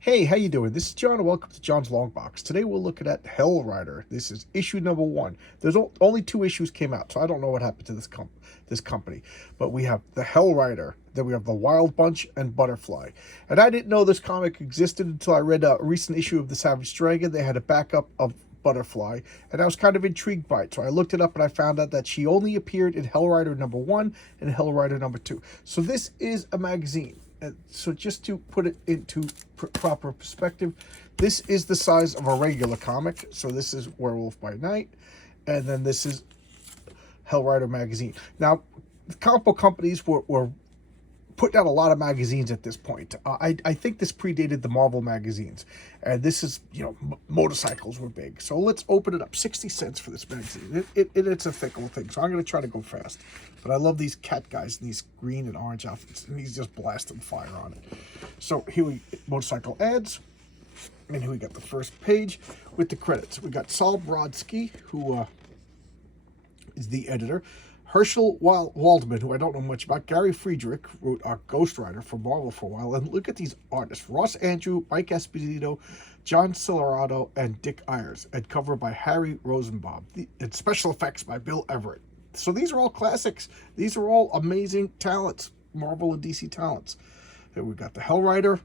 Hey, how you doing? This is John, and welcome to John's Long Box. Today we're looking at Hell Rider. This is issue number 1. There's only 2 issues came out, so I don't know what happened to this company. But we have the Hell Rider, then we have the Wild Bunch and Butterfly. And I didn't know this comic existed until I read a recent issue of the Savage Dragon. They had a backup of Butterfly, and I was kind of intrigued by it. So I looked it up and I found out that she only appeared in Hell Rider number 1 and Hell Rider number 2. So this is a magazine. So just to put it into proper perspective, this is the size of a regular comic. So this is Werewolf by Night, and then this is Hell Rider magazine. Now, the comic book companies were putting out a lot of magazines at this point. I think this predated the Marvel magazines, and this is, motorcycles were big. So let's open it up. 60 cents for this magazine. It's a thick old thing, so I'm going to try to go fast. But I love these cat guys in these green and orange outfits, and he's just blasting fire on it. So here we motorcycle ads, and here we got the first page with the credits. We got Saul Brodsky, who is the editor. Herschel Waldman, who I don't know much about. Gary Friedrich wrote Ghost Rider for Marvel for a while. And look at these artists. Ross Andrew, Mike Esposito, John Silverado, and Dick Ayers. And cover by Harry Rosenbaum. And special effects by Bill Everett. So these are all classics. These are all amazing talents. Marvel and DC talents. Then we've got the Hell Rider,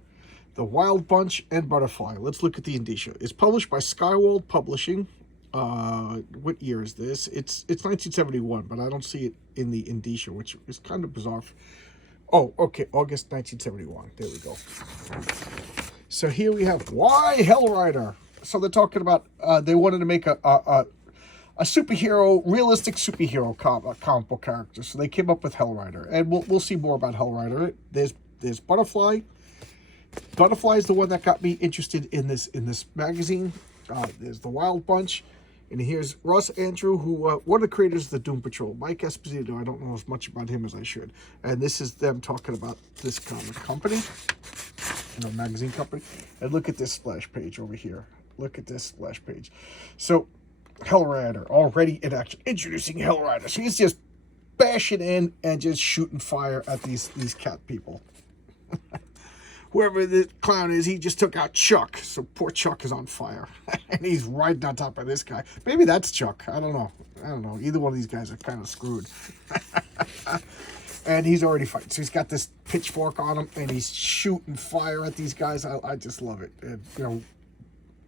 the Wild Bunch, and Butterfly. Let's look at the indicia. It's published by Skywald Publishing. What year is this? It's 1971, but I don't see it in the indicia, which is kind of bizarre. Oh, okay, August 1971. There we go. So here we have Why Hell Rider. So they're talking about they wanted to make a superhero, realistic superhero comic book character. So they came up with Hell Rider, and we'll see more about Hell Rider. There's Butterfly. Butterfly is the one that got me interested in this magazine. There's the Wild Bunch. And here's Ross Andrew, who one of the creators of the Doom Patrol. Mike Esposito, I don't know as much about him as I should. And this is them talking about this comic company, magazine company. And look at this splash page over here. Look at this splash page. So, Hell Rider, already in action. Introducing Hell Rider. So he's just bashing in and just shooting fire at these cat people. Whoever the clown is, he just took out Chuck. So poor Chuck is on fire. And he's riding on top of this guy. Maybe that's Chuck. I don't know. Either one of these guys are kind of screwed. And he's already fighting. So he's got this pitchfork on him, and he's shooting fire at these guys. I just love it. And,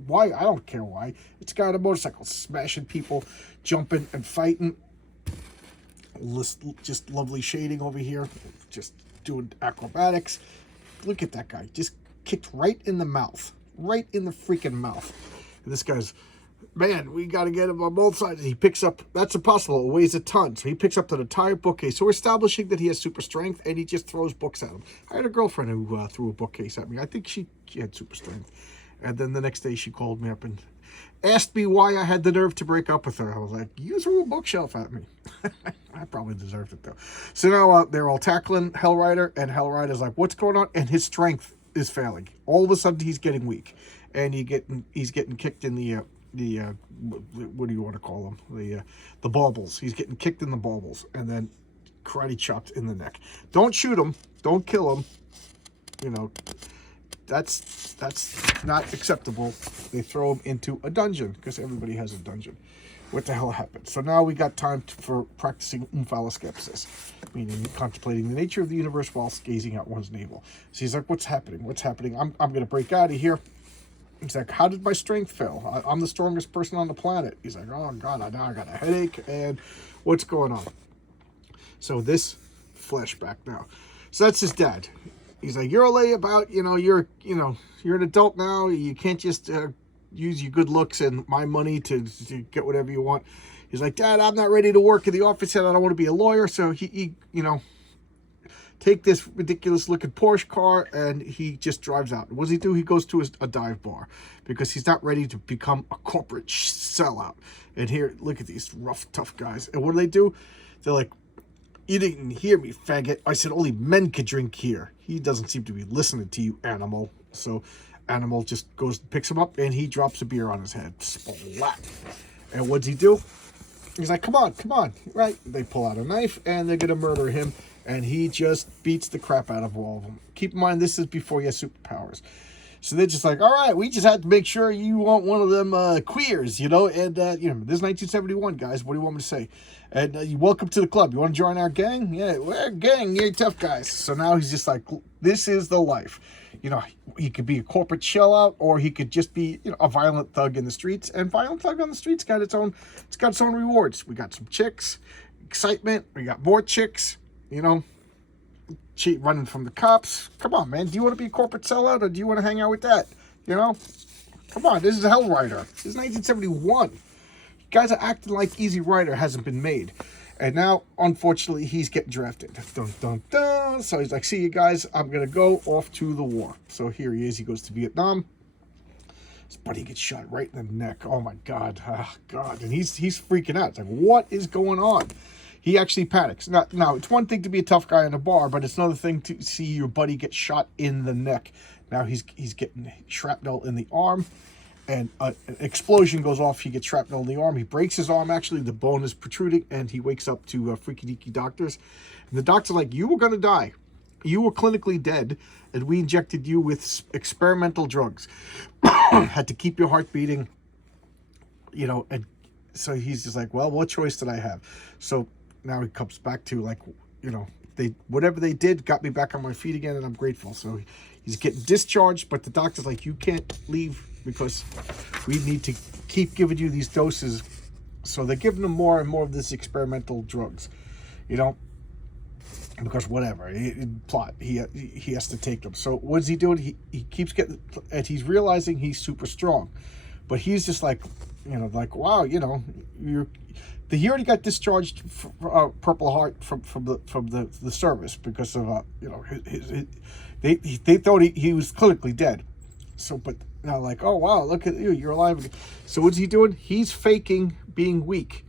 why? I don't care why. It's a guy on a motorcycle smashing people, jumping and fighting. Just lovely shading over here. Just doing acrobatics. Look at that guy. Just kicked right in the mouth. Right in the freaking mouth. And this guy's, man, we got to get him on both sides. He picks up, that's impossible. It weighs a ton. So he picks up an entire bookcase. So we're establishing that he has super strength, and he just throws books at him. I had a girlfriend who threw a bookcase at me. I think she had super strength. And then the next day she called me up and asked me why I had the nerve to break up with her. I was like, you threw a bookshelf at me. I probably deserved it, though. So now they're all tackling Hell Rider, and Hell Rider's like, what's going on? And his strength is failing. All of a sudden, he's getting weak. And he's getting kicked in the what do you want to call them? The baubles. He's getting kicked in the baubles. And then karate chopped in the neck. Don't shoot him. Don't kill him. That's not acceptable. They throw him into a dungeon, because everybody has a dungeon. What the hell happened? So now we got time for practicing umphaloskepsis, meaning contemplating the nature of the universe whilst gazing at one's navel. So he's like, what's happening? What's happening? I'm going to break out of here. He's like, how did my strength fail? I'm the strongest person on the planet. He's like, oh, God, now I got a headache, and what's going on? So this flashback now. So that's his dad. He's like, you're a layabout, you're an adult now. You can't just use your good looks and my money to get whatever you want. He's like, Dad, I'm not ready to work in the office yet. I don't want to be a lawyer. So he take this ridiculous looking Porsche car, and he just drives out. What does he do? He goes to a dive bar because he's not ready to become a corporate sellout. And here, look at these rough, tough guys. And what do? They're like, you didn't hear me, faggot. I said only men could drink here. He doesn't seem to be listening to you, Animal. So Animal just goes and picks him up, and he drops a beer on his head. Splat. And what's he do? He's like, come on. Right? They pull out a knife, and they're going to murder him. And he just beats the crap out of all of them. Keep in mind, this is before he has superpowers. So they're just like, all right, we just had to make sure you weren't one of them queers, you know. And this is 1971, guys. What do you want me to say? And welcome to the club. You want to join our gang? Yeah, we're a gang. You're tough guys. So now he's just like, this is the life. You know, he could be a corporate sellout, or he could just be, a violent thug in the streets. And violent thug on the streets got its own rewards. We got some chicks, excitement. We got more chicks. Running from the cops. Come on, man. Do you want to be a corporate sellout, or do you want to hang out with that? Come on. This is Hell Rider. This is 1971. Guys are acting like Easy Rider hasn't been made. And now, unfortunately, he's getting drafted. Dun, dun, dun. So he's like, see you guys. I'm going to go off to the war. So here he is. He goes to Vietnam. His buddy gets shot right in the neck. Oh, my God. Oh, God. And he's freaking out. It's like, what is going on? He actually panics. Now, it's one thing to be a tough guy in a bar, but it's another thing to see your buddy get shot in the neck. Now he's getting shrapnel in the arm, and an explosion goes off. He gets shrapnel in the arm. He breaks his arm, actually. The bone is protruding, and he wakes up to freaky deaky doctors. And the doctor's like, you were going to die. You were clinically dead, and we injected you with experimental drugs. Had to keep your heart beating, and so he's just like, well, what choice did I have? So now he comes back to whatever they did got me back on my feet again, and I'm grateful. So he's getting discharged, but the doctor's like, you can't leave because we need to keep giving you these doses. So they're giving him more and more of this experimental drugs, because whatever plot he has to take them. So what's he doing? He keeps getting, and he's realizing he's super strong, but he's just like, wow, he already got discharged for Purple Heart from the service because of they thought he was clinically dead. So, but now like, oh wow, look at you, you're alive again. So what's he doing? He's faking being weak.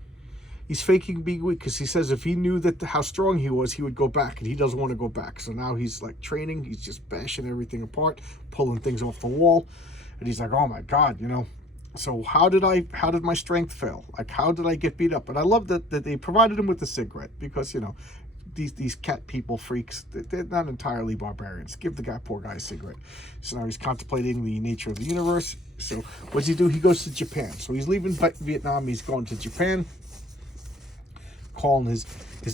He's faking being weak because he says if he knew how strong he was, he would go back, and he doesn't want to go back. So now he's like training. He's just bashing everything apart, pulling things off the wall, and he's like, oh my God, So how did my strength fail? Like, how did I get beat up? And I love that they provided him with a cigarette because, these cat people freaks, they're not entirely barbarians. Give the poor guy a cigarette. So now he's contemplating the nature of the universe. So what does he do? He goes to Japan. So he's leaving Vietnam. He's going to Japan, calling his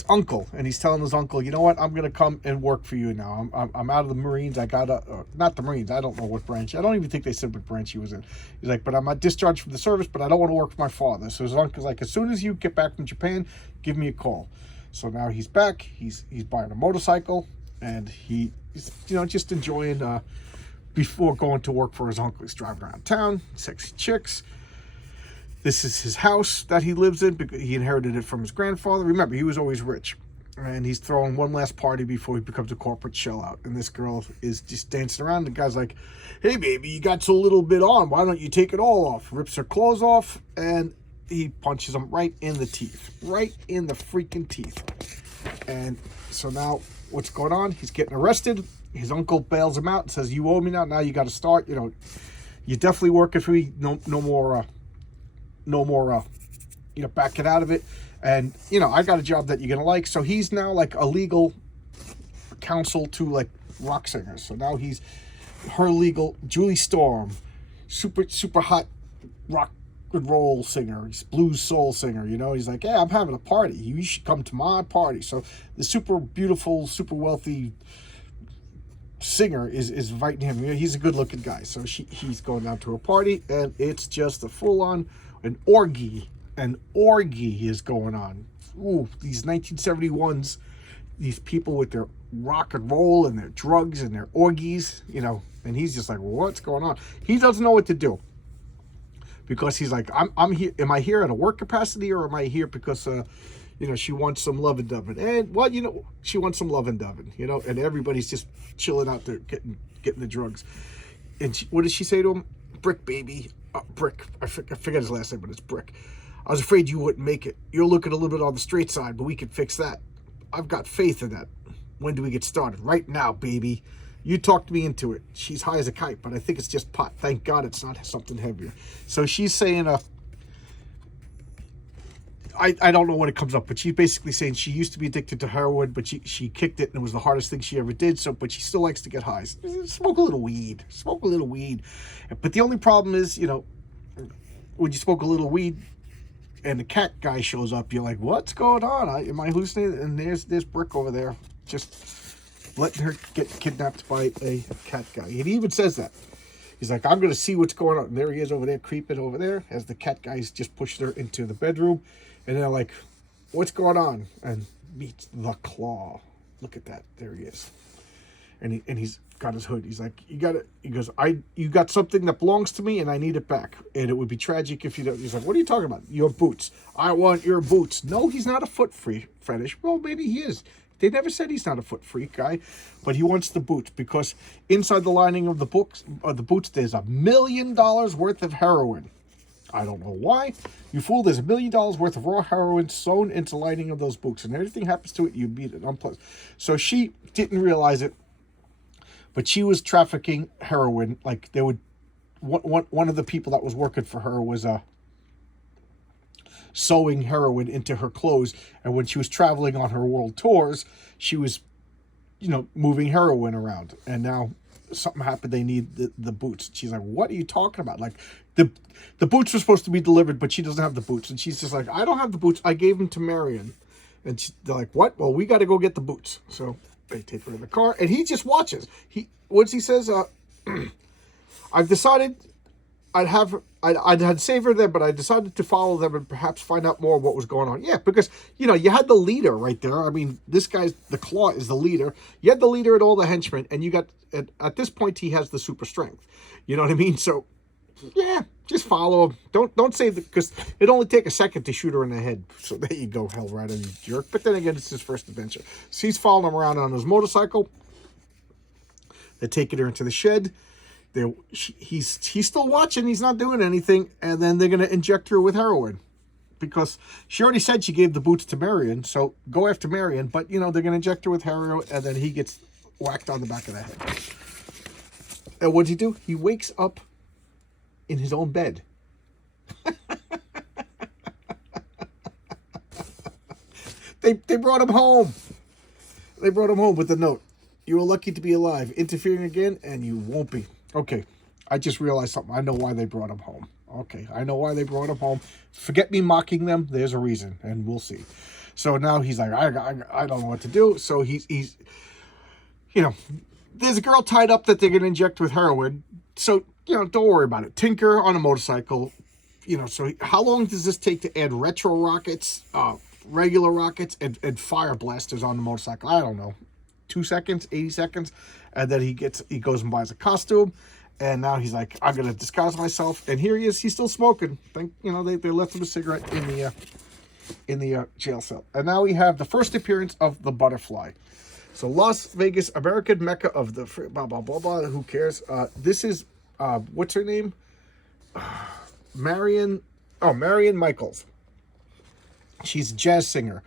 uncle, and he's telling his uncle, you know what, I'm going to come and work for you now. I'm out of the Marines. I got not the Marines. I don't know what branch. I don't even think they said what branch he was in. He's like, but I'm not discharged from the service, but I don't want to work for my father. So his uncle's like, as soon as you get back from Japan, give me a call. So now he's back. He's buying a motorcycle, and he's just enjoying before going to work for his uncle. He's driving around town, sexy chicks. This is his house that he lives in because he inherited it from his grandfather. Remember, he was always rich. And he's throwing one last party before he becomes a corporate sellout. And this girl is just dancing around. The guy's like, hey, baby, you got so little bit on. Why don't you take it all off? Rips her clothes off, and he punches him right in the teeth. Right in the freaking teeth. And so now what's going on? He's getting arrested. His uncle bails him out and says, you owe me now. Now you got to start. You're definitely working for me. No more, backing out of it. And, I got a job that you're going to like. So he's now like a legal counsel to like rock singers. So now he's her legal Julie Storm, super, super hot rock and roll singer. He's blues soul singer, He's like, yeah, I'm having a party. You should come to my party. So the super beautiful, super wealthy singer is inviting him. He's a good looking guy. So he's going down to a party, and it's just a full on an orgy. An orgy is going on. Ooh, these 1971s, these people with their rock and roll and their drugs and their orgies, and he's just like, what's going on? He doesn't know what to do because he's like, I'm here. Am I here at a work capacity, or am I here because, she wants some lovin' dovin'? And well, she wants some lovin' dovin', and everybody's just chilling out there getting the drugs. And what does she say to him? Brick, baby. Brick. I forget his last name, but it's Brick. I was afraid you wouldn't make it. You're looking a little bit on the straight side, but we can fix that. I've got faith in that. When do we get started? Right now, baby. You talked me into it. She's high as a kite, but I think it's just pot. Thank God it's not something heavier. So she's saying, I don't know when it comes up, but she's basically saying she used to be addicted to heroin, but she kicked it and it was the hardest thing she ever did. So, but she still likes to get high. Smoke a little weed. Smoke a little weed. But the only problem is, you know, when you smoke a little weed and the cat guy shows up, you're like, what's going on? Am I hallucinating? And there's Brick over there just letting her get kidnapped by a cat guy. And he even says that. He's like, I'm going to see what's going on. And there he is over there, creeping over there, as the cat guys just pushed her into the bedroom. And they're like, what's going on? And meets the Claw. Look at that. There he is. And he's got his hood. He's like, you got it. He goes, you got something that belongs to me, and I need it back. And it would be tragic if you don't. He's like, what are you talking about? Your boots. I want your boots. No, he's not a foot fetish. Well, maybe he is. They never said he's not a foot freak guy, but he wants the boots because inside the lining of the boots, there's $1 million worth of heroin. I don't know why. You fool, there's $1 million worth of raw heroin sewn into the lining of those boots, and everything happens to it, you beat it unpleasant. So she didn't realize it, but she was trafficking heroin. Like they would, one of the people that was working for her was sewing heroin into her clothes, and when she was traveling on her world tours, she was, you know, moving heroin around. And now something happened, they need the boots. She's like, what are you talking about? Like the boots were supposed to be delivered, but she doesn't have the boots. And she's just like, I don't have the boots, I gave them to Marion. And they're like, what? Well, we got to go get the boots. So they take her in the car, and he just watches. He says, I've decided I'd had saved her there, but I decided to follow them and perhaps find out more of what was going on. Yeah, because, you know, you had the leader right there. I mean, this guy's, the Claw is the leader. You had the leader and all the henchmen, and you got, at this point, he has the super strength. You know what I mean? So, yeah, just follow him. Don't save the, because it only take a second to shoot her in the head. So there you go, Hell Rider, you jerk. But then again, it's his first adventure. So he's following him around on his motorcycle. They're taking her into the shed. He's still watching. He's not doing anything. And then they're going to inject her with heroin. Because she already said she gave the boots to Marion. So go after Marion. But, you know, they're going to inject her with heroin. And then he gets whacked on the back of the head. And what does he do? He wakes up in his own bed. They brought him home. They brought him home with the note. You were lucky to be alive. Interfering again, and you won't be. Okay, I just realized something. I know why they brought him home. Okay, I know why they brought him home. Forget me mocking them. There's a reason, and we'll see. So now he's like, I don't know what to do. So he's, you know, there's a girl tied up that they're going to inject with heroin. So, you know, don't worry about it. Tinker on a motorcycle. You know, so how long does this take to add retro rockets, regular rockets, and fire blasters on the motorcycle? I don't know. 2 seconds, 80 seconds, and then he goes and buys a costume, and now he's like, I'm gonna disguise myself, and here he is. He's still smoking. You know, they left him a cigarette in the jail cell, and now we have the first appearance of the Butterfly. So Las Vegas, American Mecca of the blah blah blah blah. Who cares? This is what's her name? Marion Michaels. She's a jazz singer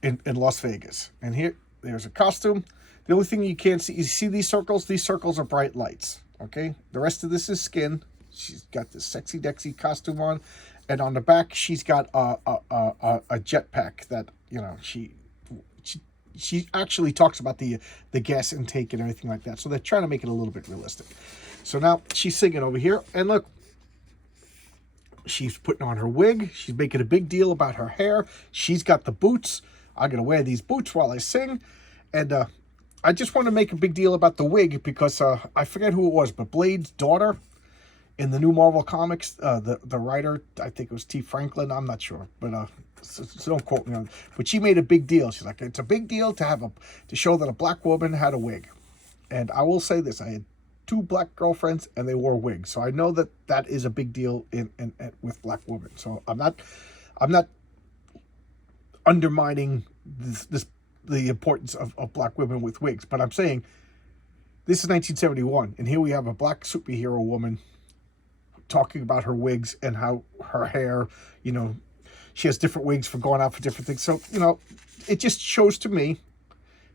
in Las Vegas, and there's a costume. The only thing you can't see, you see these circles? These circles are bright lights, okay? The rest of this is skin. She's got this sexy Dexy costume on, and on the back, she's got a jetpack that, you know, she actually talks about the gas intake and everything like that. So they're trying to make it a little bit realistic. So now she's singing over here, and look, she's putting on her wig. She's making a big deal about her hair. She's got the boots. I'm going to wear these boots while I sing. And I just want to make a big deal about the wig because I forget who it was, but Blade's daughter in the new Marvel Comics, the writer, I think it was T. Franklin, I'm not sure, but so don't quote me on it. But she made a big deal. She's like, it's a big deal to show that a black woman had a wig. And I will say this, I had 2 black girlfriends and they wore wigs. So I know that is a big deal with black women. So I'm not undermining the importance of black women with wigs, but I'm saying this is 1971, and here we have a black superhero woman talking about her wigs and how her hair, you know, she has different wigs for going out for different things. So, you know, it just shows to me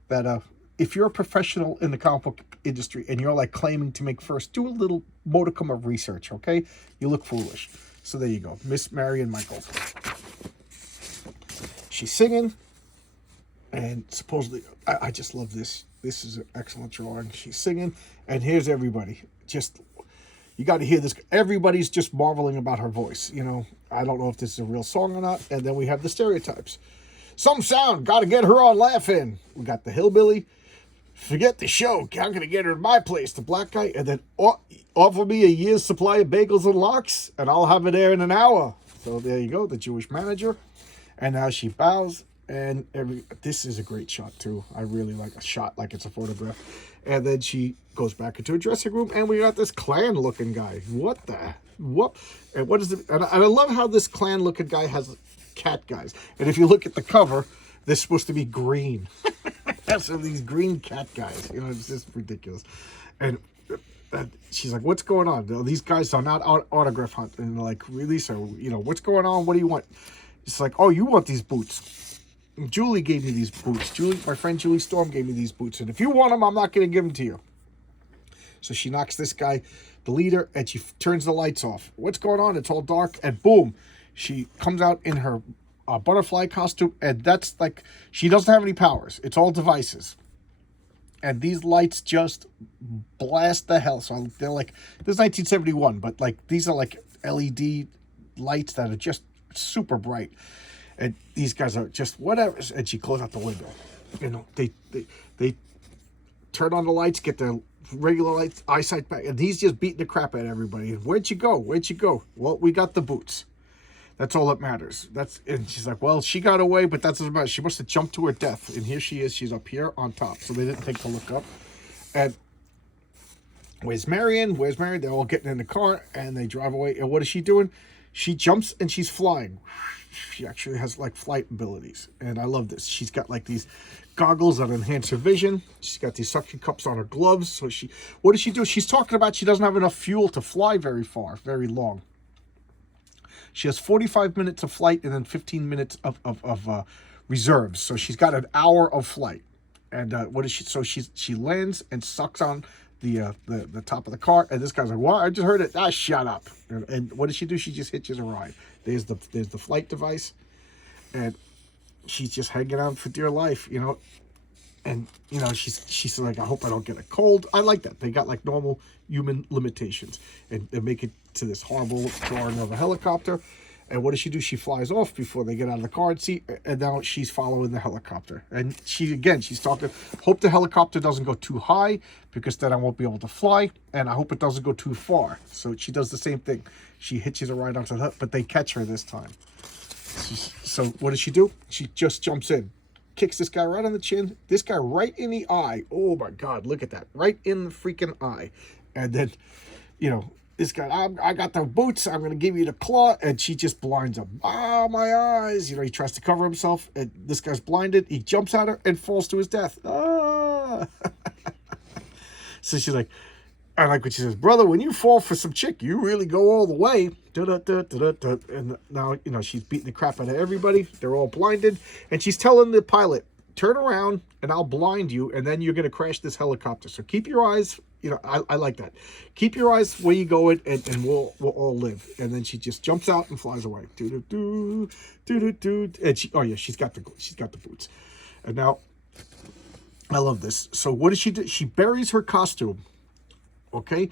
that if you're a professional in the comic book industry and you're like claiming to make first, do a little modicum of research, okay? You look foolish. So there you go, Miss Marion Michaels. she's singing, and supposedly, I just love this. This is an excellent drawing. She's singing, and here's everybody. Just, you got to hear this. Everybody's just marveling about her voice. You know, I don't know if this is a real song or not. And then we have the stereotypes. Some sound, got to get her on laughing. We got the hillbilly. Forget the show. I'm going to get her in my place. The black guy. And then offer me a year's supply of bagels and lox, and I'll have it there in an hour. So there you go, the Jewish manager. And now she bows. And this is a great shot, too. I really like a shot like it's a photograph. And then she goes back into a dressing room, and we got this Klan-looking guy. What the? What? And what is it? And I love how this Klan-looking guy has cat guys. And if you look at the cover, they're supposed to be green. So these green cat guys, you know, it's just ridiculous. And she's like, what's going on? These guys are not autograph hunting. And like, really? So, you know, what's going on? What do you want? It's like, oh, you want these boots. Julie gave me these boots. My friend Julie Storm gave me these boots. And if you want them, I'm not going to give them to you. So she knocks this guy, the leader, and she turns the lights off. What's going on? It's all dark. And boom, she comes out in her butterfly costume, and that's like, she doesn't have any powers. It's all devices, and these lights just blast the hell. So they're like, this is 1971, but like these are like LED lights that are just super bright, and these guys are just whatever. And she closed out the window. You know, they turn on the lights, get their regular lights, eyesight back, and he's just beating the crap out of everybody. Where'd you go? Where'd you go? Well, we got the boots. That's all that matters. And she's like, well, she got away, but that's what matters. She must have jumped to her death. And here she is. She's up here on top. So they didn't think to look up. And where's Marion? Where's Marion? They're all getting in the car, and they drive away. And what is she doing? She jumps, and she's flying. She actually has, like, flight abilities. And I love this. She's got, like, these goggles that enhance her vision. She's got these suction cups on her gloves. So what does she do? She's talking about she doesn't have enough fuel to fly very far, very long. She has 45 minutes of flight and then 15 minutes of reserves. So she's got an hour of flight. And what is she? So she lands and sucks on the top of the car. And this guy's like, "What? I just heard it." Ah, shut up. And what does she do? She just hitches a ride. There's the flight device, and she's just hanging on for dear life, you know. And you know, she's like, I hope I don't get a cold. I like that. They got like normal human limitations, and they make it to this horrible drawing of a helicopter. And what does she do? She flies off before they get out of the car seat, and now she's following the helicopter. And she's talking, hope the helicopter doesn't go too high, because then I won't be able to fly, and I hope it doesn't go too far. So she does the same thing. She hitches a ride onto the, but they catch her this time. So what does she do? She just jumps in, kicks this guy right on the chin, this guy right in the eye. Oh my God, look at that. Right in the freaking eye. And then, you know, this guy, I got the boots, I'm going to give you the claw. And she just blinds him. Ah, my eyes. You know, he tries to cover himself, and this guy's blinded. He jumps at her and falls to his death. Ah. So she's like, I like what she says, brother, when you fall for some chick, you really go all the way. And now, you know, she's beating the crap out of everybody. They're all blinded. And she's telling the pilot, turn around and I'll blind you, and then you're going to crash this helicopter. So keep your eyes, you know, I like that. Keep your eyes where you go, and we'll all live. And then she just jumps out and flies away. And she's got the boots. And now, I love this. So what does she do? She buries her costume. Okay,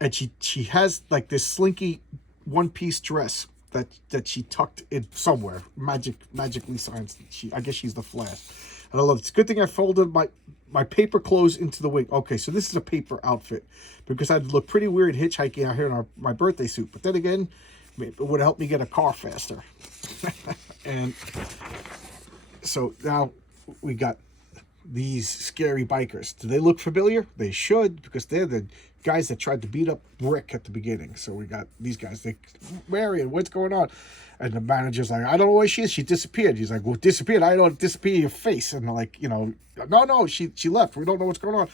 and she has like this slinky one-piece dress that she tucked in somewhere, magically signs. I guess she's the Flash. And I love it. It's a good thing I folded my paper clothes into the wing. Okay, so this is a paper outfit, because I'd look pretty weird hitchhiking out here in my birthday suit. But then again, it would help me get a car faster. And so now we got these scary bikers. Do they look familiar? They should, because they're the guys that tried to beat up Rick at the beginning. So we got these guys. Marion, what's going on? And the manager's like, I don't know where she is. She disappeared. He's like, well, disappeared? I don't disappear your face. And they're like, you know, no, she left. We don't know what's going on.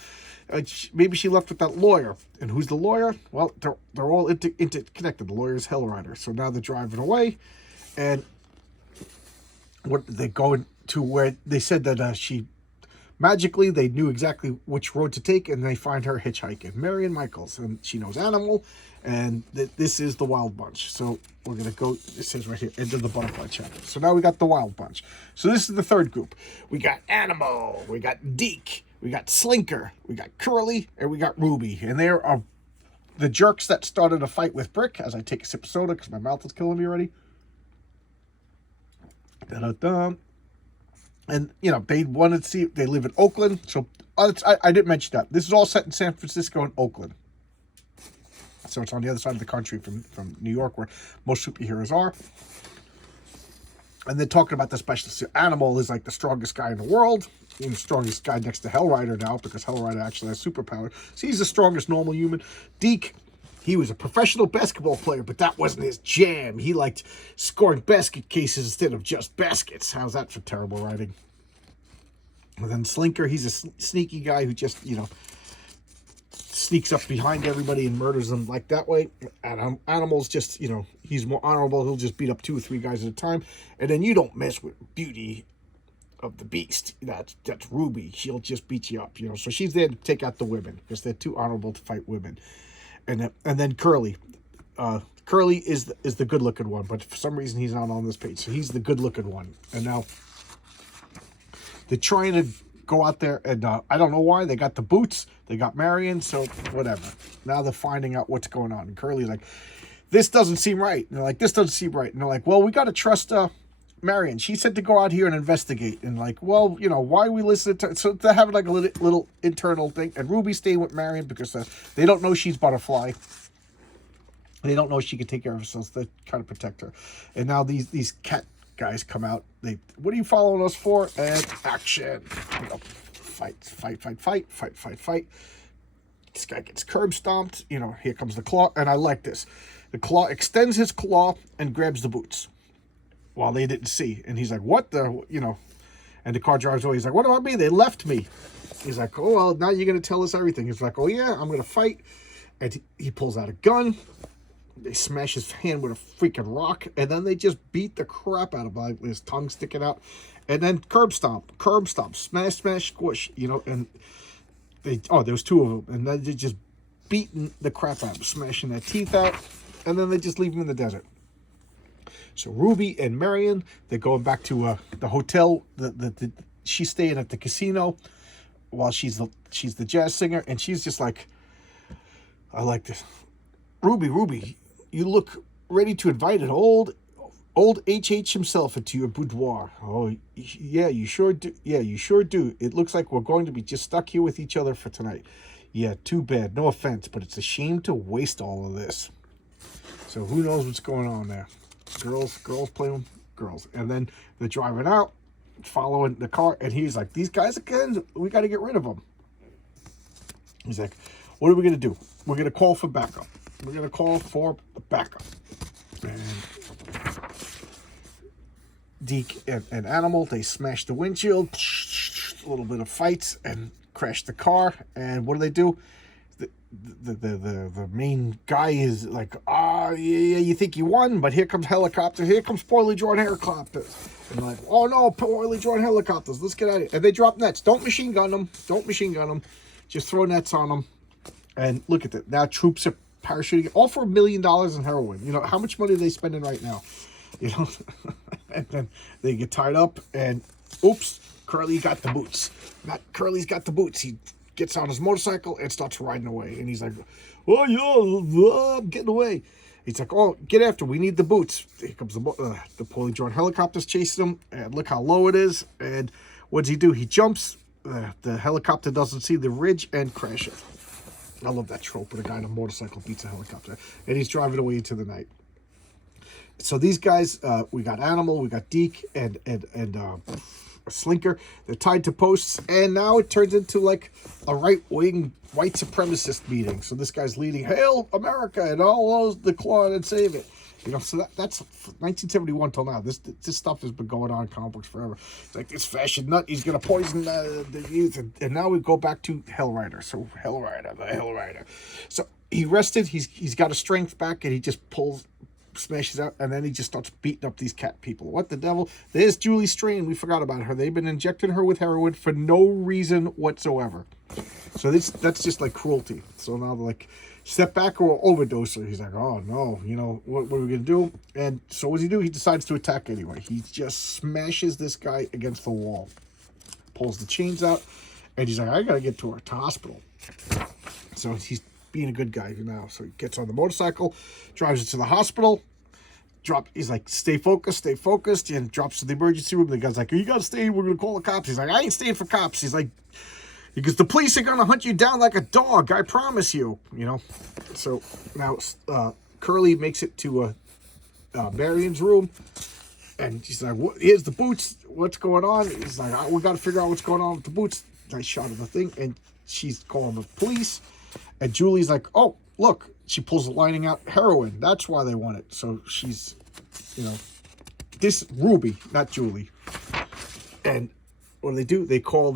Maybe she left with that lawyer. And who's the lawyer? Well, they're all interconnected. The lawyer's Hellrider. So now they're driving away, and what they're going to where they said that she Magically, they knew exactly which road to take, and they find her hitchhiking. Marion Michaels, and she knows Animal, and this is the Wild Bunch. So we're going to go, it says right here, into the Butterfly chapter. So now we got the Wild Bunch. So this is the third group. We got Animal, we got Deke, we got Slinker, we got Curly, and we got Ruby. And they are the jerks that started a fight with Brick, as I take a sip of soda because my mouth is killing me already. Da-da-da. And, you know, they wanted to see, they live in Oakland. So I didn't mention that. This is all set in San Francisco and Oakland. So it's on the other side of the country from New York, where most superheroes are. And they're talking about the specialist. Animal is like the strongest guy in the world. He's the strongest guy next to Hellrider now, because Hellrider actually has superpower. So he's the strongest normal human. Deke, he was a professional basketball player, but that wasn't his jam. He liked scoring basket cases instead of just baskets. How's that for terrible writing? And then Slinker, he's a sneaky guy who just, you know, sneaks up behind everybody and murders them like that way. And Animal's just, you know, he's more honorable. He'll just beat up 2 or 3 guys at a time. And then you don't mess with Beauty of the Beast. That's Ruby. She'll just beat you up, you know. So she's there to take out the women because they're too honorable to fight women. And then Curly. Curly is the good-looking one, but for some reason he's not on this page. So he's the good-looking one. And now they're trying to go out there, and I don't know why. They got the boots. They got Marion, so whatever. Now they're finding out what's going on. And Curly's like, this doesn't seem right. And they're like, this doesn't seem right. And they're like, well, we got to trust Marion. She said to go out here and investigate. And like, well, you know, why we listen to... So they're having like a little internal thing. And Ruby's staying with Marion because they don't know she's Butterfly. They don't know she can take care of herself. They're trying to protect her. And now these cat guys come out. What are you following us for? And action. You know, fight. This guy gets curb stomped. You know, here comes the claw. And I like this. The claw extends his claw and grabs the boots while they didn't see. And he's like, what the, you know, and the car drives away. He's like, what about me? They left me. He's like, oh, well, now you're going to tell us everything. He's like, oh, yeah, I'm going to fight. And he pulls out a gun. They smash his hand with a freaking rock, and then they just beat the crap out of him with his tongue sticking out. And then curb stomp, smash, squish, you know, and there was 2 of them, and then they just beating the crap out of him, smashing their teeth out, and then they just leave him in the desert. So Ruby and Marion, they're going back to the hotel. She's staying at the casino while she's the jazz singer, and she's just like, I like this. Ruby, you look ready to invite an old HH himself into your boudoir. Oh, yeah, you sure do. Yeah, you sure do. It looks like we're going to be just stuck here with each other for tonight. Yeah, too bad. No offense, but it's a shame to waste all of this. So who knows what's going on there? Girls playing with girls. And then they're driving out, following the car, and he's like, these guys again, we got to get rid of them. He's like, what are we going to do? We're going to call for backup. We're going to call for backup. And Deke and Animal, they smash the windshield. A little bit of fights and crash the car. And what do? The main guy is like, yeah, you think you won, but here comes helicopter. Here comes poorly drawn helicopters. And like, oh no, poorly drawn helicopters. Let's get out of here. And they drop nets. Don't machine gun them. Just throw nets on them. And look at that. Now troops are parachuting, all for $1 million in heroin. You know, how much money are they spending right now? You know, and then they get tied up, and oops, Curly got the boots. Curly's got the boots. He gets on his motorcycle and starts riding away. And he's like, oh, yeah, I'm getting away. He's like, oh, get after. We need the boots. Here comes the poorly drawn helicopter's chasing him. And look how low it is. And what does he do? He jumps. The helicopter doesn't see the ridge and crashes. I love that trope where a guy on a motorcycle beats a helicopter. And he's driving away into the night. So these guys, we got Animal, we got Deke, and Slinker. They're tied to posts, and now it turns into like a right-wing white supremacist meeting. So this guy's leading, "Hail America!" and all those the claw and save it. You know, so that's 1971 till now. This stuff has been going on in comic books forever. It's like this fashion nut, he's gonna poison the youth, and now we go back to Hellrider. So Hellrider. So he rested. He's got his strength back, and he just smashes out, and then he just starts beating up these cat people. What the devil? There's Julie Strain. We forgot about her. They've been injecting her with heroin for no reason whatsoever. So that's just like cruelty. So now they're like, step back or overdose her. He's like, oh no, you know, what are we gonna do? And so what does he do? He decides to attack anyway. He just smashes this guy against the wall, pulls the chains out, and he's like, I gotta get to her to hospital. So he's being a good guy now. So he gets on the motorcycle, drives it to the hospital. He's like, stay focused, and drops to the emergency room. The guy's like, you gotta stay, we're gonna call the cops. He's like, I ain't staying for cops. He's like, because the police are gonna hunt you down like a dog, I promise you. You know. So now Curly makes it to Marion's room, and she's like, here's the boots, what's going on? He's like, we gotta figure out what's going on with the boots. Nice shot of the thing, and she's calling the police. And Julie's like, oh, look. She pulls the lining out. Heroin. That's why they want it. So she's, you know, this Ruby, not Julie. And what do? They call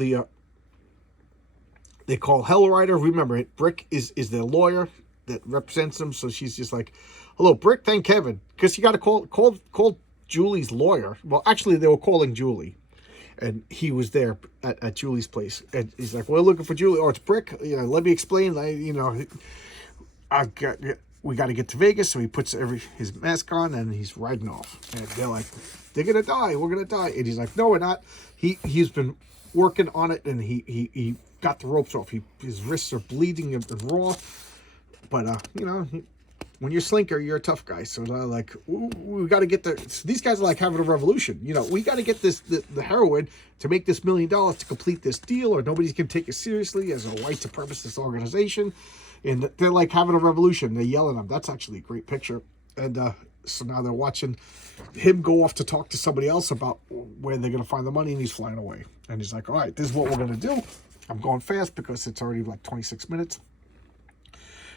Hellrider. Remember, Brick is their lawyer that represents them. So she's just like, hello, Brick, thank Kevin. Because you got to call Julie's lawyer. Well, actually, they were calling Julie. And he was there at Julie's place. And he's like, we're looking for Julie. Oh, it's Brick. You know, let me explain. We got to get to Vegas. So he puts his mask on and he's riding off. And they're like, they're going to die. We're going to die. And he's like, no, we're not. He's been working on it, and he got the ropes off. His wrists are bleeding and raw. But, you know, when you're Slinker, you're a tough guy. So they're like, we got to get these guys are like having a revolution. You know, we got to get the heroin to make this $1 million to complete this deal, or nobody's going to take it seriously as a white supremacist organization. And they're like having a revolution. They're yelling at him. That's actually a great picture. And so now they're watching him go off to talk to somebody else about where they're going to find the money, and he's flying away. And he's like, all right, this is what we're going to do. I'm going fast because it's already like 26 minutes.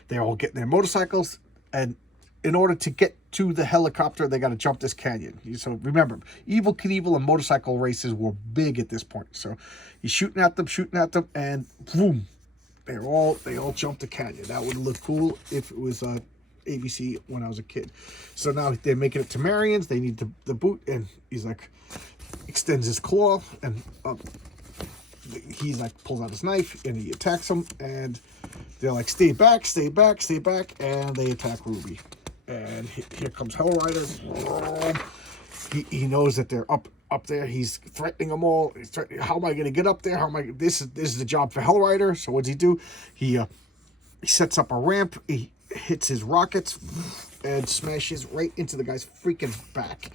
They're all getting their motorcycles. And in order to get to the helicopter, they got to jump this canyon. So remember, Evel Knievel and motorcycle races were big at this point. So he's shooting at them, and boom, they all jumped the canyon. That would look cool if it was ABC when I was a kid. So now they're making it to Marion's. They need the boot, and he's like, extends his claw, and he's like, pulls out his knife, and he attacks them, and they're like, stay back, and they attack Ruby. And here comes Hellrider. He knows that they're up there. He's threatening them all. How am I going to get up there? This is the job for Hellrider. So what's he do? He sets up a ramp. He hits his rockets and smashes right into the guy's freaking back.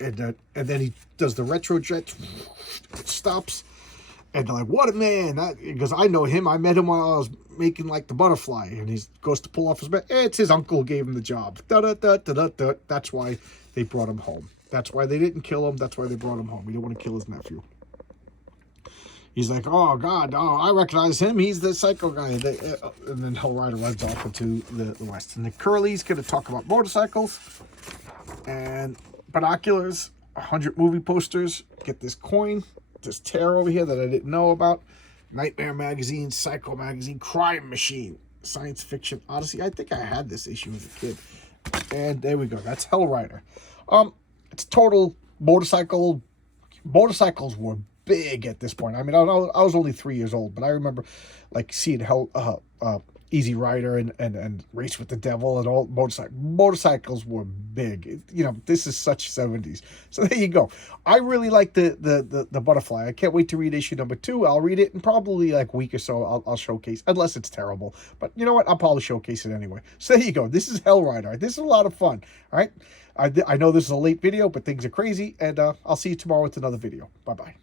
And then he does the retro jet. It stops. And they're like, what a man. Because I know him. I met him while I was making like the butterfly. And he goes to pull off his bed. It's his uncle who gave him the job. Da-da-da-da-da-da. That's why they brought him home. That's why they didn't kill him. That's why they brought him home. He didn't want to kill his nephew. He's like, oh, God. Oh, I recognize him. He's the psycho guy. And then Hellrider runs off into the west. And the Curly's going to talk about motorcycles and binoculars, 100 movie posters. Get this coin. This tear over here that I didn't know about. Nightmare Magazine, Psycho Magazine, Crime Machine, Science Fiction Odyssey. I think I had this issue as a kid. And there we go. That's Hellrider. It's total motorcycle. Motorcycles were big at this point. I mean, I was only 3 years old, but I remember like seeing Easy Rider and Race with the Devil and all motorcycles were big. You know, this is such 70s. So there you go. I really like the Butterfly. I can't wait to read issue number 2. I'll read it in probably like a week or so. I'll showcase, unless it's terrible. But you know what? I'll probably showcase it anyway. So there you go. This is Hellrider. This is a lot of fun. All right. I know this is a late video, but things are crazy. And I'll see you tomorrow with another video. Bye-bye.